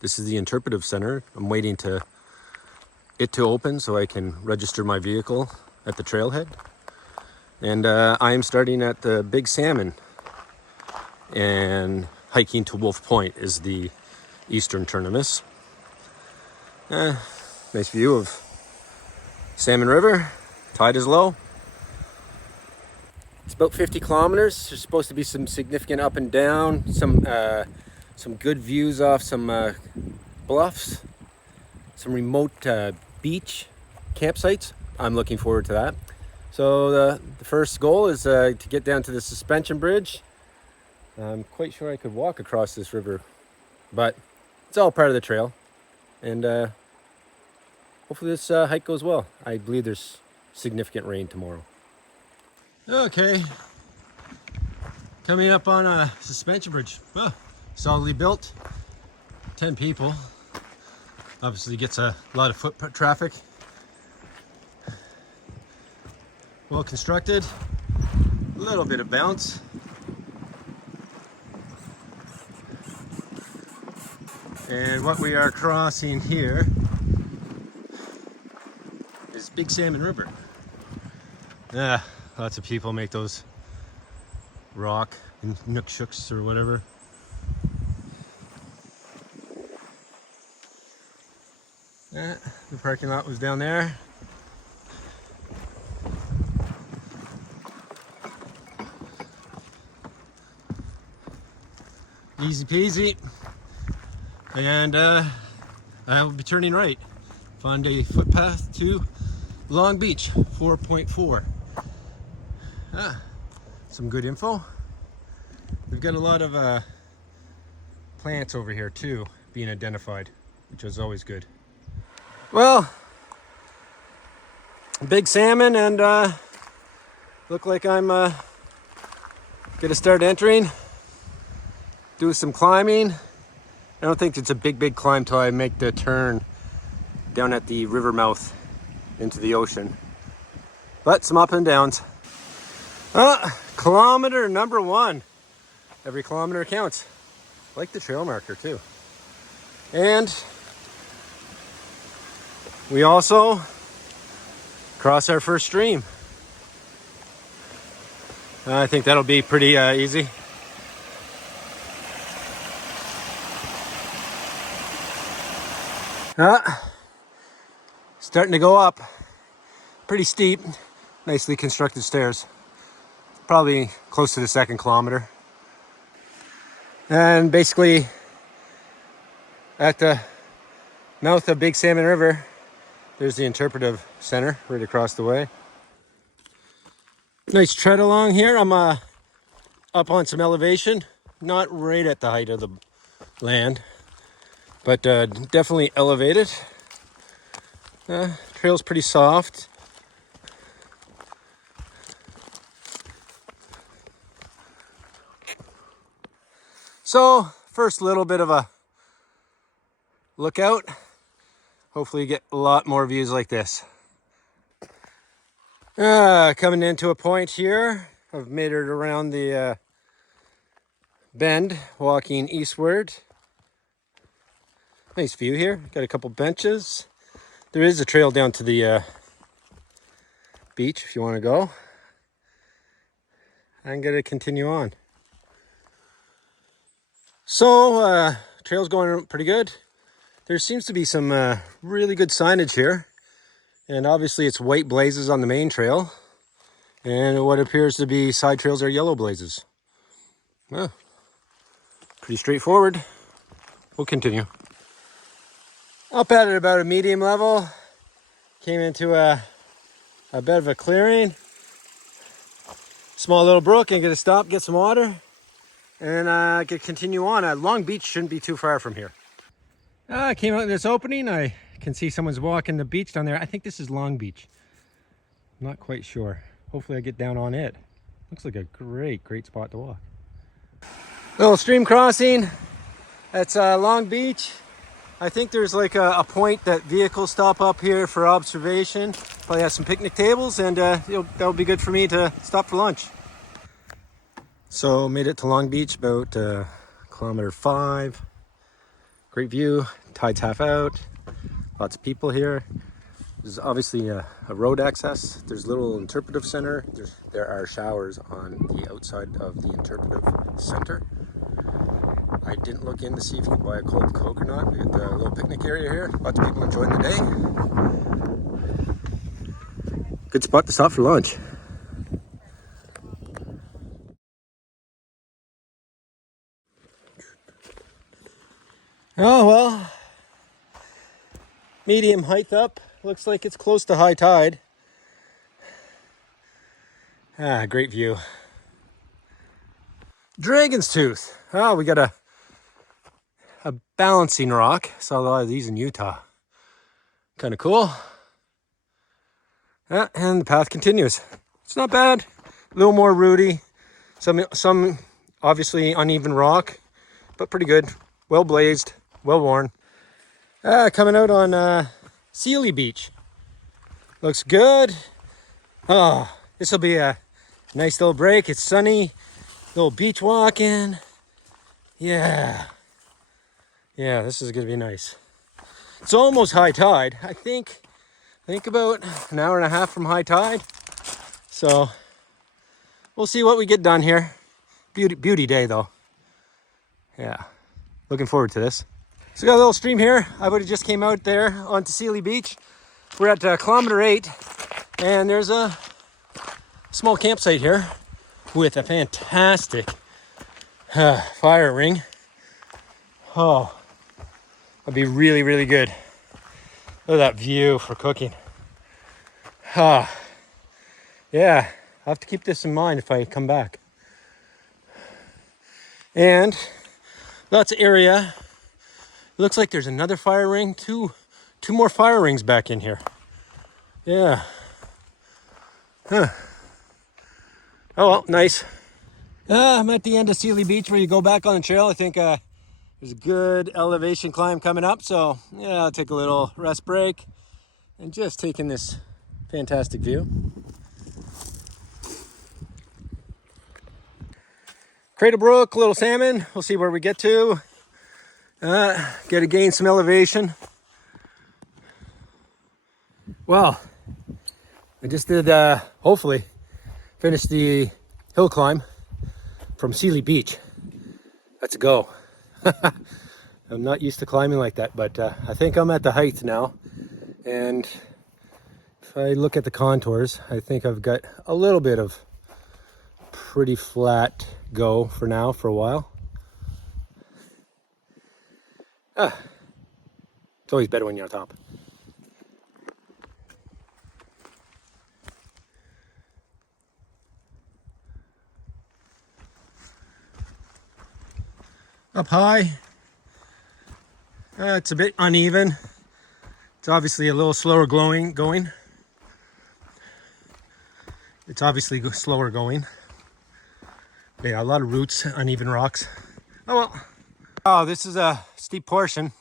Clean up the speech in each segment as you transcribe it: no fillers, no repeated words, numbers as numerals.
This is the interpretive center. I'm waiting to it to open so I can register my vehicle at the trailhead. And I am starting at the Big Salmon, and hiking to Wolf Point is the eastern terminus. Nice view of Salmon River. Tide is low. It's about 50 kilometers. There's supposed to be some significant up and down, some good views off some bluffs, some remote beach campsites. I'm looking forward to that. So the first goal is to get down to the suspension bridge. I'm quite sure I could walk across this river, but it's all part of the trail. And hopefully this hike goes well. I believe there's significant rain tomorrow. Okay, coming up on a suspension bridge. Oh, solidly built, 10 people. Obviously gets a lot of foot traffic. Well constructed, a little bit of bounce. And what we are crossing here is Big Salmon River. Lots of people make those rock and nookshuks or whatever. The parking lot was down there. Easy peasy. And I will be turning right. Fundy Footpath to Long Beach, 4.4. Some good info. We've got a lot of plants over here too being identified, which is always good. Well, Big Salmon, and look like I'm gonna start entering, do some climbing. I don't think it's a big climb till I make the turn down at the river mouth into the ocean, but some up and downs. Kilometer number 1. Every kilometer counts. I like the trail marker too. And we also cross our first stream. I think that'll be pretty easy. Starting to go up. Pretty steep, nicely constructed stairs. Probably close to the 2nd kilometer. And basically at the mouth of Big Salmon River, there's the interpretive center right across the way. Nice tread along here. I'm up on some elevation, not right at the height of the land, but definitely elevated. Trail's pretty soft. So first little bit of a lookout. Hopefully you get a lot more views like this. Coming into a point here. I've made it around the bend, walking eastward. Nice view here. Got a couple benches. There is a trail down to the beach if you want to go. I'm going to continue on. So, trail's going pretty good. There seems to be some really good signage here. And obviously it's white blazes on the main trail. And what appears to be side trails are yellow blazes. Well, pretty straightforward. We'll continue. Up at it about a medium level. Came into a bit of a clearing. Small little brook, and gonna stop, get some water. And I could continue on. Long Beach shouldn't be too far from here. I came out in this opening. I can see someone's walking the beach down there. I think this is Long Beach. I'm not quite sure. Hopefully I get down on it. Looks like a great spot to walk. Little stream crossing. That's Long Beach. I think there's like a point that vehicles stop up here for observation. Probably have some picnic tables, and that'll be good for me to stop for lunch. So made it to Long Beach, about kilometer 5. Great view, tide's half out, lots of people here. There's obviously a road access. There's a little interpretive center. There are showers on the outside of the interpretive center. I didn't look in to see if you could buy a cold Coke or not. We got the little picnic area here. Lots of people enjoying the day. Good spot to stop for lunch. Oh well, medium height up. Looks like it's close to high tide. Ah, great view. Dragon's Tooth. Oh, we got a balancing rock. Saw a lot of these in Utah. Kind of cool. And the path continues. It's not bad. A little more rooty. Some obviously uneven rock, but pretty good. Well blazed, well worn. Coming out on Sealy Beach. Looks good. Oh, this will be a nice little break. It's sunny. Little beach walking. Yeah. Yeah, this is gonna be nice. It's almost high tide. I think about an hour and a half from high tide. So we'll see what we get done here. Beauty day though. Yeah, looking forward to this. So we got a little stream here. I would have just came out there onto Sealy Beach. We're at kilometer 8, and there's a small campsite here with a fantastic fire ring. Oh, that'd be really, really good. Look at that view for cooking. Yeah, I'll have to keep this in mind if I come back. And lots of area. Looks like there's another fire ring, two more fire rings back in here. Yeah. Oh well, nice. I'm at the end of Sealy Beach where you go back on the trail. I think there's a good elevation climb coming up, so yeah, I'll take a little rest break and just taking this fantastic view. Cradle Brook, little salmon. We'll see where we get to. Gotta gain some elevation. Well, I just did hopefully finish the hill climb from Sealy Beach. Let's go. I'm not used to climbing like that, but I think I'm at the height now. And if I look at the contours, I think I've got a little bit of pretty flat go for now, for a while. It's always better when you're on top. Up high, it's a bit uneven. It's obviously a little slower going. It's obviously slower going. Yeah, a lot of roots, uneven rocks. Oh well. Oh, this is a steep portion.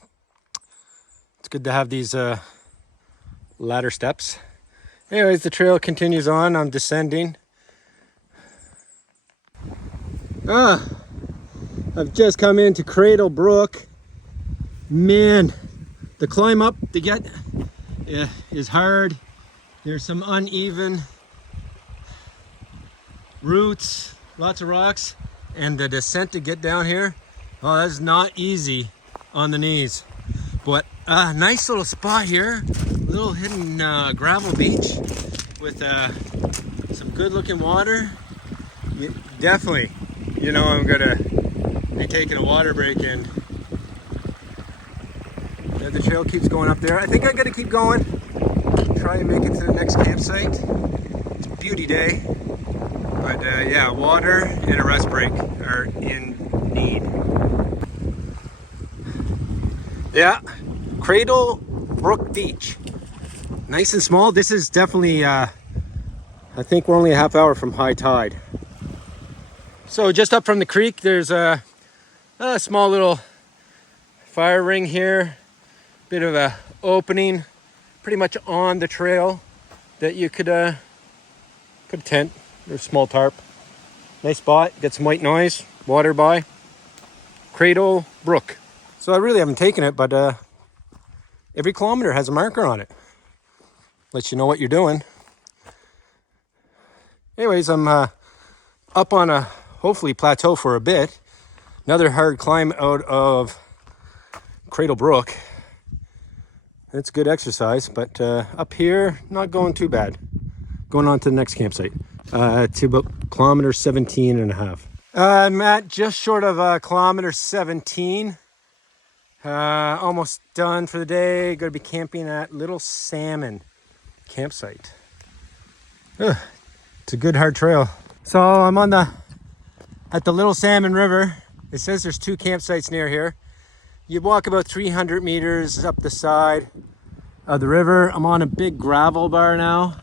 It's good to have these ladder steps. Anyways, the trail continues on. I'm descending. I've just come into Cradle Brook. Man, the climb up to get is hard. There's some uneven roots, lots of rocks, and the descent to get down here, oh, that's not easy on the knees. But nice little spot here, little hidden gravel beach with some good looking water. Definitely, you know, I'm gonna be taking a water break in. And the trail keeps going up there. I think I gotta keep going, try and make it to the next campsite. It's a beauty day. But yeah, water and a rest break are in need. Yeah, Cradle Brook Beach. Nice and small. This is definitely, I think we're only a half hour from high tide. So just up from the creek, there's a small little fire ring here. Bit of a opening, pretty much on the trail that you could put a tent or a small tarp. Nice spot, get some white noise, water by. Cradle Brook. So So I really haven't taken it, but every kilometer has a marker on it. Lets you know what you're doing. Anyways, I'm up on a hopefully plateau for a bit. Another hard climb out of Cradle Brook. It's good exercise, but up here, not going too bad. Going on to the next campsite. To about kilometer 17 and a half. I'm at just short of kilometer 17. Almost done for the day. Going to be camping at Little Salmon campsite. It's a good hard trail. So I'm at the Little Salmon River. It says there's 2 campsites near here. You walk about 300 meters up the side of the river. I'm on a big gravel bar now.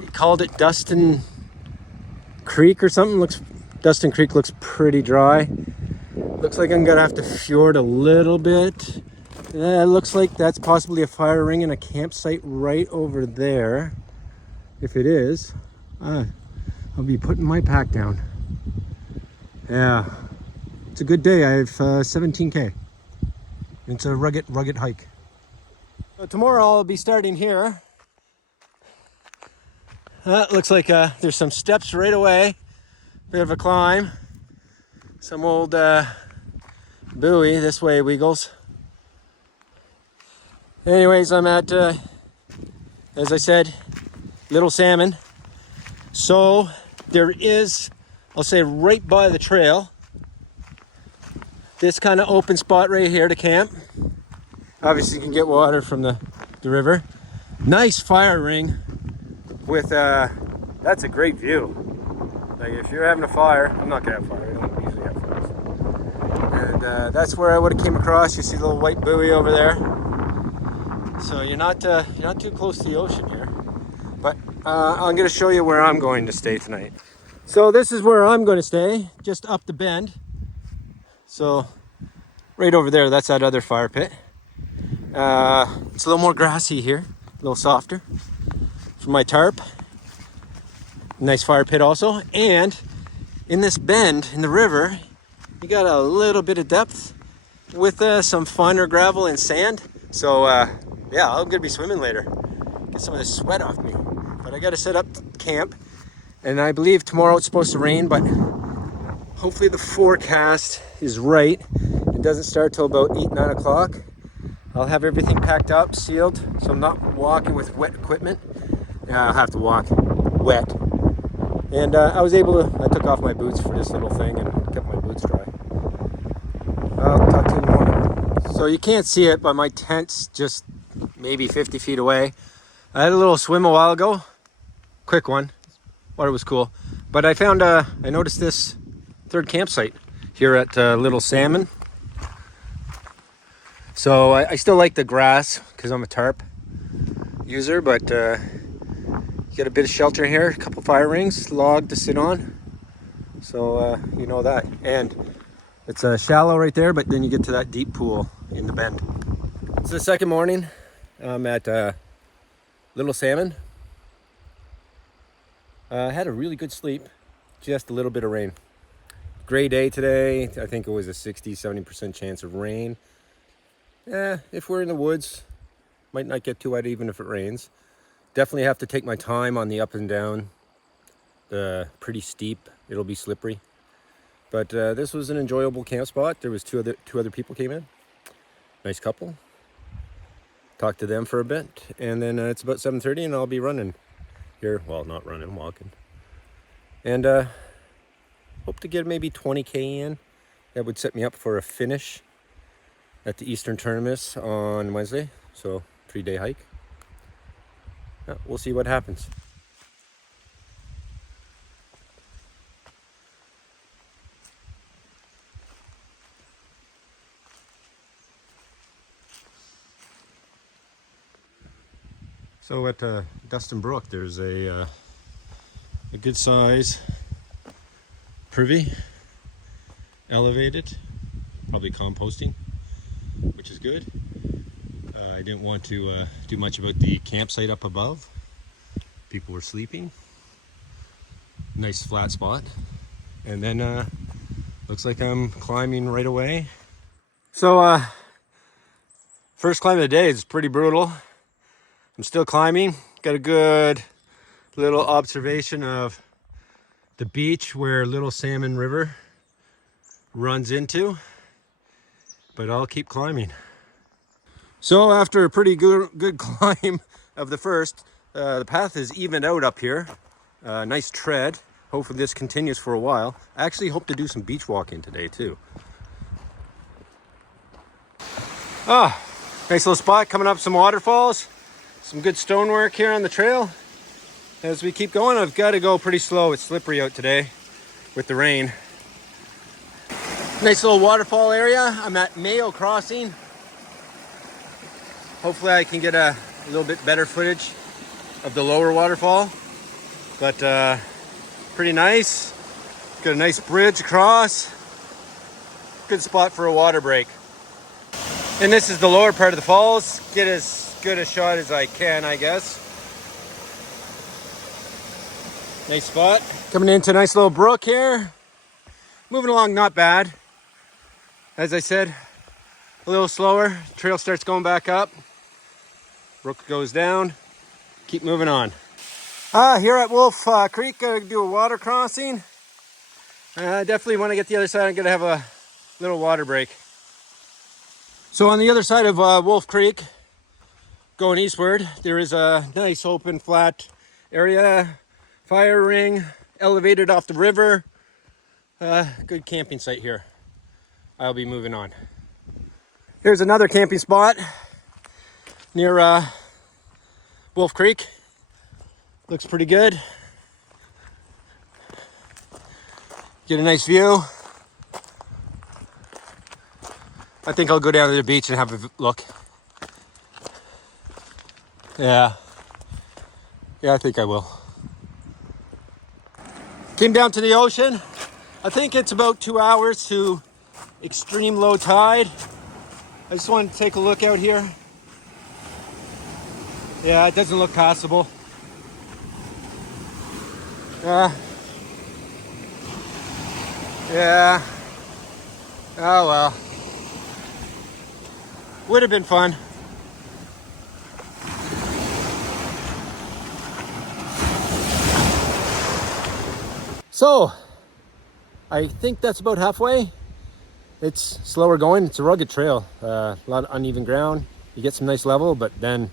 He called it Dustin Creek or something. Dustin Creek looks pretty dry. Looks like I'm gonna have to fjord a little bit. It looks like that's possibly a fire ring and a campsite right over there. If it is, I'll be putting my pack down. Yeah, it's a good day. I have 17K. It's a rugged hike. So tomorrow I'll be starting here. Looks like there's some steps right away. Bit of a climb. Some old buoy this way, Wiggles. Anyways, I'm at, as I said, Little Salmon. So there is, I'll say right by the trail, this kind of open spot right here to camp. Obviously you can get water from the river. Nice fire ring with, that's a great view. Like if you're having a fire, I'm not gonna have fire, I don't usually have fires. And that's where I would have came across. You see the little white buoy over there. So you're not too close to the ocean here. But I'm gonna show you where I'm going to stay tonight. So this is where I'm going to stay, just up the bend. So right over there, that's that other fire pit. It's a little more grassy here, a little softer. For my tarp, nice fire pit also. And in this bend in the river, you got a little bit of depth with some finer gravel and sand. So yeah, I'm gonna be swimming later. Get some of this sweat off me. But I gotta set up camp. And I believe tomorrow it's supposed to rain, but hopefully the forecast is right. It doesn't start till about 8, 9 o'clock. I'll have everything packed up, sealed, so I'm not walking with wet equipment. I'll have to walk wet. And I took off my boots for this little thing and kept my boots dry. I'll talk to you in the morning. So you can't see it, but my tent's just maybe 50 feet away. I had a little swim a while ago, quick one. Water was cool, but I found I noticed this third campsite here at Little Salmon. So I still like the grass because I'm a tarp user, but you get a bit of shelter here, a couple fire rings, log to sit on. So you know that, and it's shallow right there, but then you get to that deep pool in the bend. It's the second morning. I'm at Little Salmon. I had a really good sleep, just a little bit of rain. Gray day today. I think it was a 60-70% chance of rain. If we're in the woods, might not get too wet even if it rains. Definitely have to take my time on the up and down. Pretty steep, it'll be slippery. But this was an enjoyable camp spot. There was two other people came in. Nice couple. Talked to them for a bit, and then it's about 7:30 and I'll be running here. Well, not running, walking. And hope to get maybe 20K in. That would set me up for a finish at the Eastern Terminus on Wednesday. So 3-day hike. We'll see what happens. So at Dustin Brook, there's a good size privy, elevated, probably composting, which is good. I didn't want to do much about the campsite up above. People were sleeping. Nice flat spot. And then Looks like I'm climbing right away. So first climb of the day is pretty brutal. I'm still climbing. Got a good little observation of the beach where Little Salmon River runs into, but I'll keep climbing. So after a pretty good climb of the first, the path is evened out up here. Nice tread. Hopefully this continues for a while. I actually hope to do some beach walking today too. Ah, nice little spot coming up some waterfalls. Some good stonework here on the trail. As we keep going, I've got to go pretty slow. It's slippery out today with the rain. Nice little waterfall area. I'm at Mayo Crossing. Hopefully I can get a little bit better footage of the lower waterfall. But pretty nice. Got a nice bridge across. Good spot for a water break. And this is the lower part of the falls. Get as good a shot as I can, I guess. Nice spot. Coming into a nice little brook here. Moving along not bad. As I said, a little slower. Trail starts going back up. Brook goes down. Keep moving on. Here at Wolf Creek, gonna do a water crossing. Definitely want to get the other side. I'm gonna have a little water break. So on the other side of Wolf Creek, going eastward, there is a nice open flat area, fire ring, elevated off the river. Good camping site here. I'll be moving on. Here's another camping spot near Wolf Creek. Looks pretty good. Get a nice view. I think I'll go down to the beach and have a look. Yeah, I think I will. Came down to the ocean. I think it's about 2 hours to extreme low tide. I just wanted to take a look out here. Yeah, it doesn't look passable. Yeah. Oh well. Would have been fun. So, I think that's about halfway. It's slower going. It's a rugged trail. A lot of uneven ground. You get some nice level, but then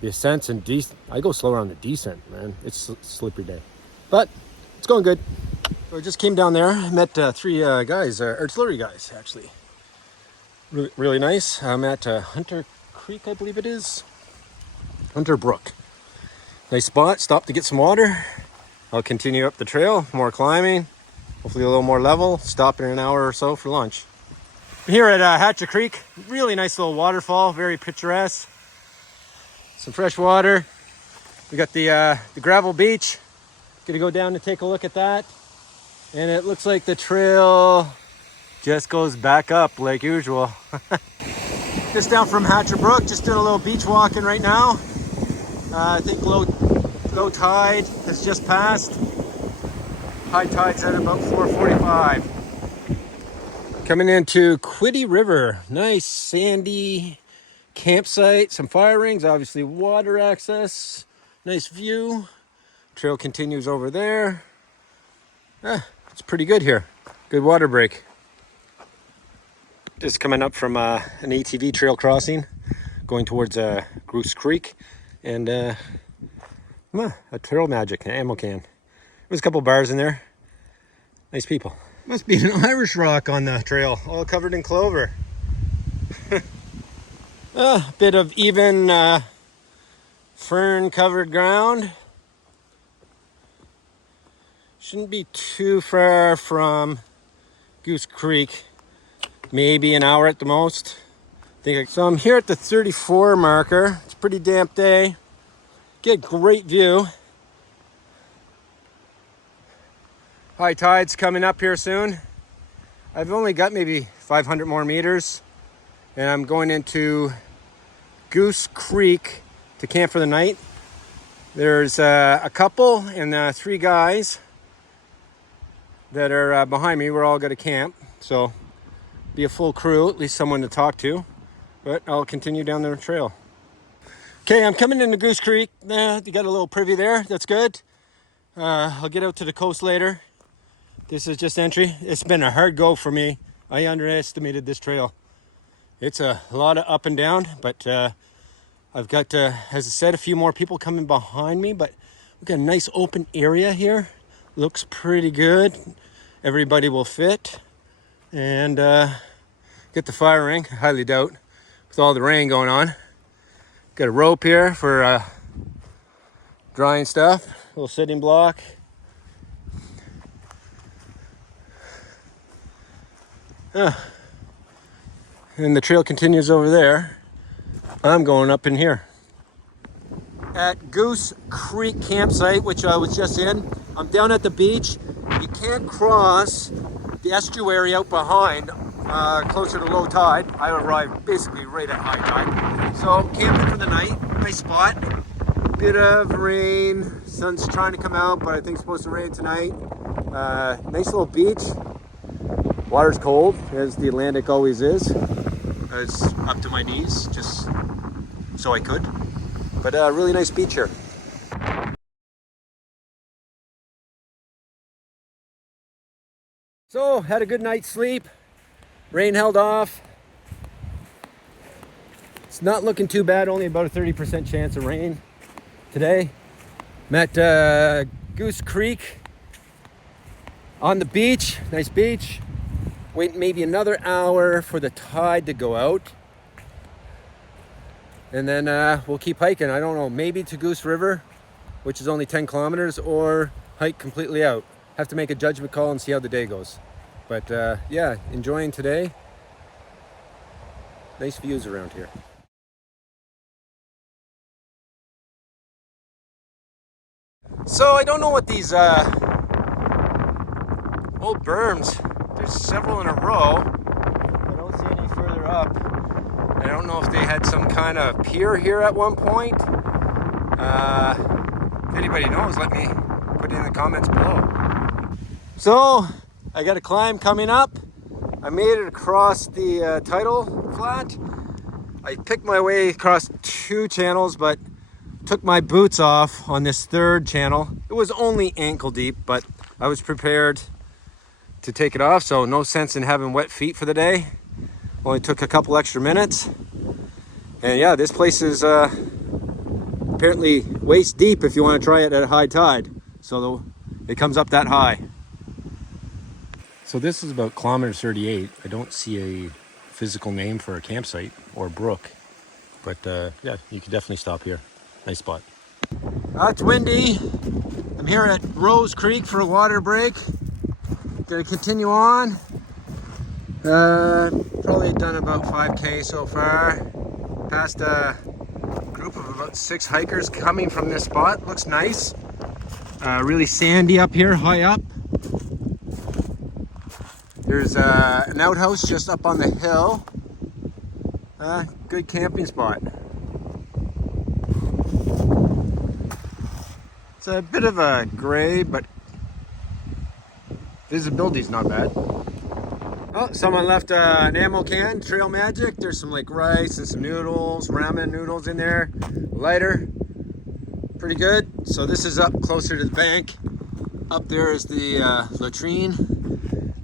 the ascents and I go slower on the descent, man. It's a slippery day. But it's going good. So I just came down there. I met three guys, artillery guys, actually. Really nice. I'm at Hunter Creek, I believe it is. Hunter Brook. Nice spot. Stopped to get some water. I'll continue up the trail. More climbing. Hopefully a little more level. Stop in an hour or so for lunch. Here at Hatchet Creek. Really nice little waterfall. Very picturesque. Some fresh water. We got the gravel beach. Gonna go down and take a look at that. And it looks like the trail just goes back up like usual. Just down from Hatchet Brook, just doing a little beach walking right now. I think low tide has just passed. High tide's at about 4:45. Coming into Quiddy River. Nice sandy campsite, some fire rings, obviously water access. Nice view. Trail continues over there. It's pretty good here. Good water break. Just coming up from an ATV trail crossing, going towards Goose Creek, and a Trail Magic ammo can. There's a couple bars in there. Nice people. Must be an Irish rock on the trail, all covered in clover. A bit of even fern-covered ground. Shouldn't be too far from Goose Creek. Maybe an hour at the most. So I'm here at the 34 marker. It's a pretty damp day. Get great view. High tide's coming up here soon. I've only got maybe 500 more meters, and I'm going into Goose Creek to camp for the night. There's a couple and 3 guys that are behind me. We're all going to camp, so be a full crew, at least someone to talk to. But I'll continue down the trail. Okay, I'm coming into Goose Creek. You got a little privy there. That's good. I'll get out to the coast later. This is just entry. It's been a hard go for me. I underestimated this trail. It's a lot of up and down, but I've got, as I said, a few more people coming behind me, but we've got a nice open area here. Looks pretty good. Everybody will fit. And get the fire ring, I highly doubt, with all the rain going on. Got a rope here for drying stuff, a little sitting block. And the trail continues over there. I'm going up in here. At Goose Creek campsite, which I was just in, I'm down at the beach. You can't cross the estuary out behind, closer to low tide. I arrived basically right at high tide. So camping for the night, nice spot. Bit of rain, sun's trying to come out, but I think it's supposed to rain tonight. Nice little beach. Water's cold, as the Atlantic always is. It's up to my knees, just so I could. But a really nice beach here. So, had a good night's sleep. Rain held off. It's not looking too bad, only about a 30% chance of rain today. I'm at Goose Creek on the beach, nice beach. Wait maybe another hour for the tide to go out. And then we'll keep hiking. I don't know, maybe to Goose River, which is only 10 kilometers, or hike completely out. Have to make a judgment call and see how the day goes. But yeah, enjoying today. Nice views around here. So I don't know what these old berms, there's several in a row. I don't see any further up. I don't know if they had some kind of pier here at one point. If anybody knows, let me put it in the comments below. So I got a climb coming up. I made it across the tidal flat. I picked my way across 2 channels, but took my boots off on this 3rd channel. It was only ankle deep, but I was prepared to take it off, so no sense in having wet feet for the day. Only took a couple extra minutes. And yeah, this place is apparently waist deep if you want to try it at a high tide. So it comes up that high. So this is about kilometer 38. I don't see a physical name for a campsite or a brook, but yeah, you can definitely stop here. Nice spot. It's windy. I'm here at Rose Creek for a water break. Gonna continue on. Probably done about 5K so far. Passed a group of about 6 hikers coming from this spot. Looks nice. Really sandy up here, high up. There's an outhouse just up on the hill. Good camping spot. It's a bit of a gray, but visibility's not bad. Oh, someone left an ammo can, Trail Magic. There's some like rice and some noodles, ramen noodles in there. Lighter, pretty good. So this is up closer to the bank. Up there is the latrine.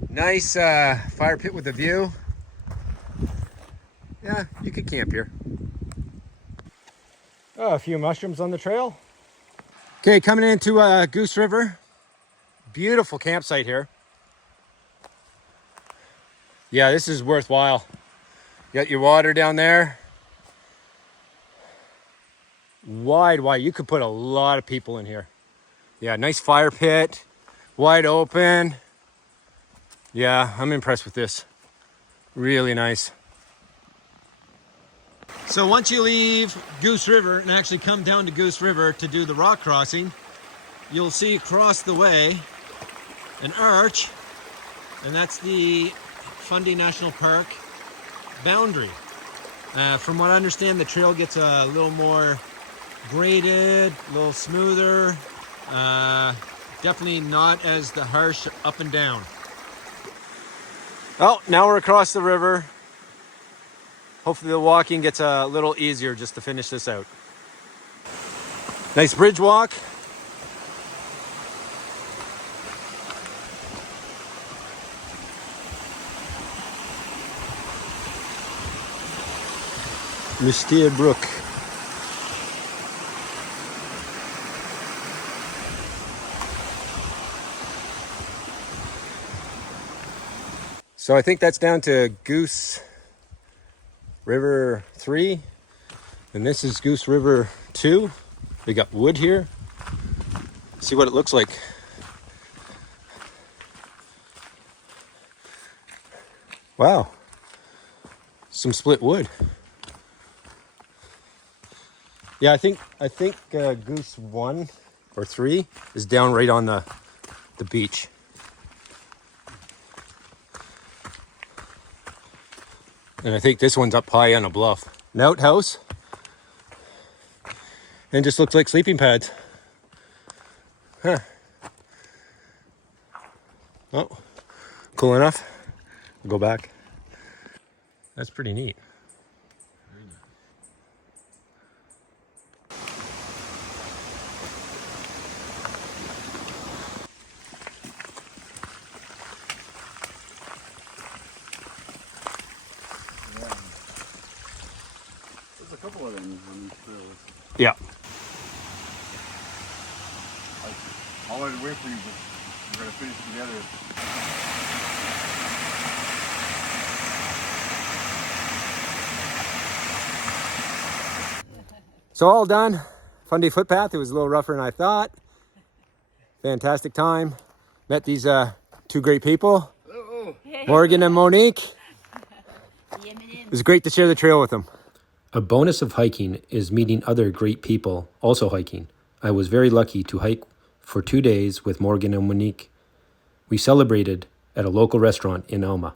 Nice fire pit with a view. Yeah, you could camp here. Oh, a few mushrooms on the trail. Okay, coming into Goose River. Beautiful campsite here. Yeah, this is worthwhile. You got your water down there. Wide. You could put a lot of people in here. Yeah, nice fire pit. Wide open. Yeah, I'm impressed with this. Really nice. So once you leave Goose River and actually come down to Goose River to do the rock crossing, you'll see across the way an arch, and that's the Fundy National Park boundary. From what I understand, the trail gets a little more graded, a little smoother. Definitely not as the harsh up and down. Oh, now we're across the river. Hopefully the walking gets a little easier just to finish this out. Nice bridge walk. Mystere Brook. So I think that's down to Goose River 3. And this is Goose River 2. We got wood here. See what it looks like. Wow. Some split wood. Yeah, I think Goose 1 or 3 is down right on the beach. And I think this one's up high on a bluff. An outhouse. And just looks like sleeping pads. Huh. Oh, cool enough. I'll go back. That's pretty neat. There's a couple of them on these trails. Yeah. I'll let it wait for you, but we're going to finish together. So all done. Fundy Footpath. It was a little rougher than I thought. Fantastic time. Met these two great people, Morgan and Monique. It was great to share the trail with them. A bonus of hiking is meeting other great people also hiking. I was very lucky to hike for 2 days with Morgan and Monique. We celebrated at a local restaurant in Alma.